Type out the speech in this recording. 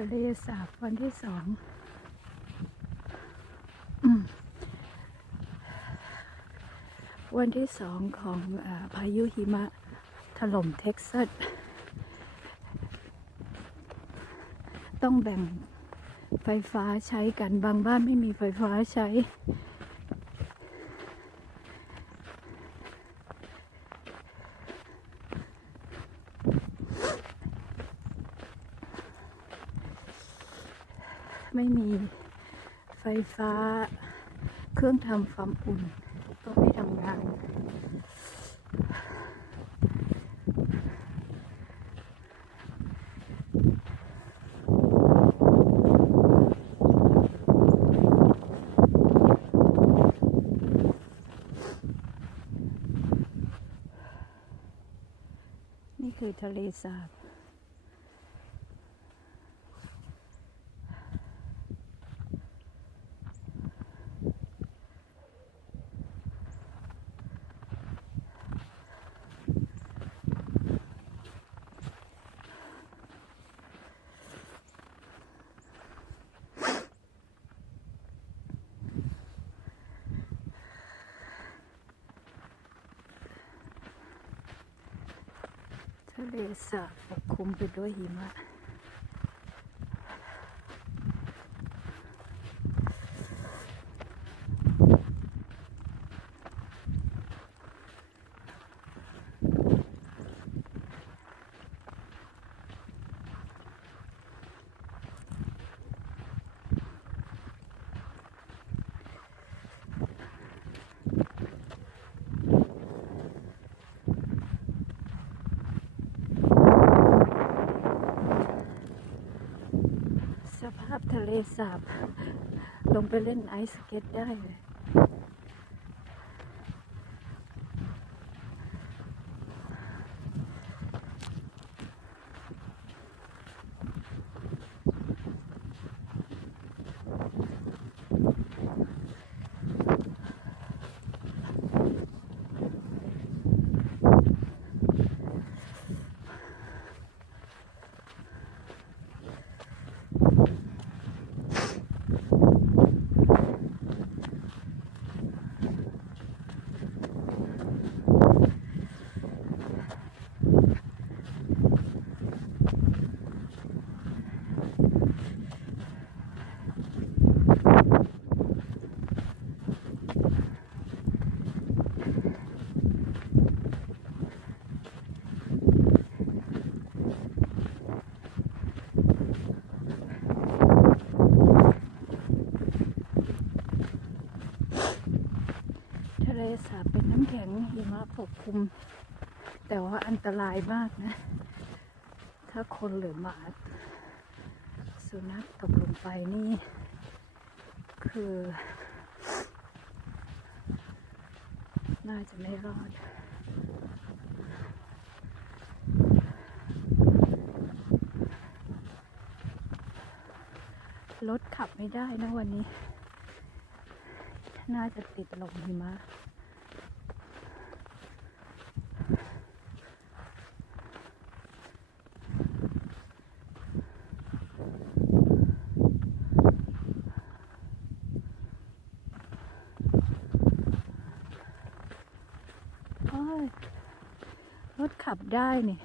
ะเลสาบวันที่2วันที่2ของพายุหิมะถล่มเท็กซัสต้องแบ่งไฟฟ้าใช้กันบางบ้านไม่มีไฟฟ้าใช้ไม่มีไฟฟ้าเครื่องทำความอุ่นก็ไม่ทำงานนี่คือทะเลสาบทะเลสาบปกคลุมไปด้วยหิมะสภาพทะเลสาบลงไปเล่นไอซ์สเก็ตได้เลยทะเลสาบเป็นน้ำแข็งหิมะปกคลุมแต่ว่าอันตรายมากนะถ้าคนหรือหมาสุนัขตกลงไปนี่คือน่าจะไม่รอดรถขับไม่ได้นะวันนี้น่าจะติดลมหิมะรถขับได้นี่